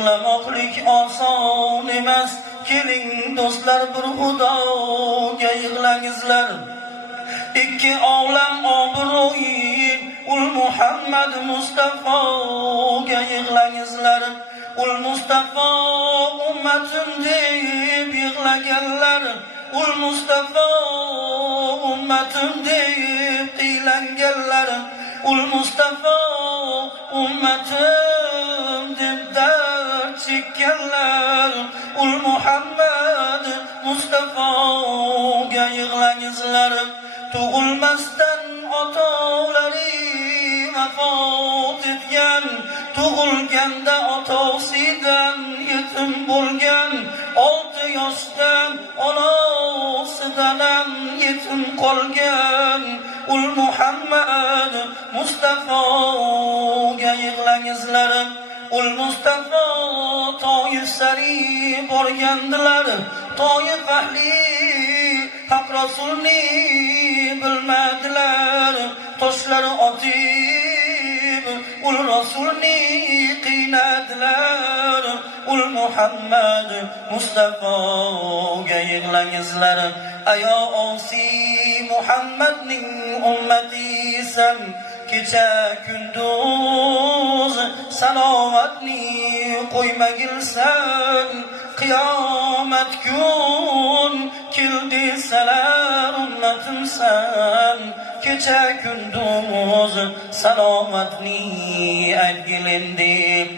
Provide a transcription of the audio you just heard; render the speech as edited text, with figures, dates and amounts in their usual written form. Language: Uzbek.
Yig'lamoqlik oson emas, keling do'stlar bir xudoga yig'langizlar. İki olam obro'yi ul Muhammad Mustafoga yig'langizlar. Ul Mustafa ummatim deb yig'laganlar, ul Mustafa ummatim deb qiylanganlar, ul Mustafa ummatim deb dard chekkanlar, ul Muhammad Mustafoga yig'langizlar. Tug'ilmasdan otalari vafot etgan, tug'ilganda otasidan yetim bo'lgan, 6 yoshdan onasidan yetim qolgan ul Muhammad Mustafoga yig'langizlar. Ul Mustafa Toyif sari borgandilar. Toyif ahli haq rasulni bilmadilar. Toshlari otib ul rasulni qiynadilar. Ul Muhammad Mustafoga yig'langizlar. Ayo osi Muhammadning ummatisan, kecha kunduz salovatni qo'ymagilsan. Qiyomat kun keldi salar ummatimsan, kecha kunduz salovatni aytgilin deb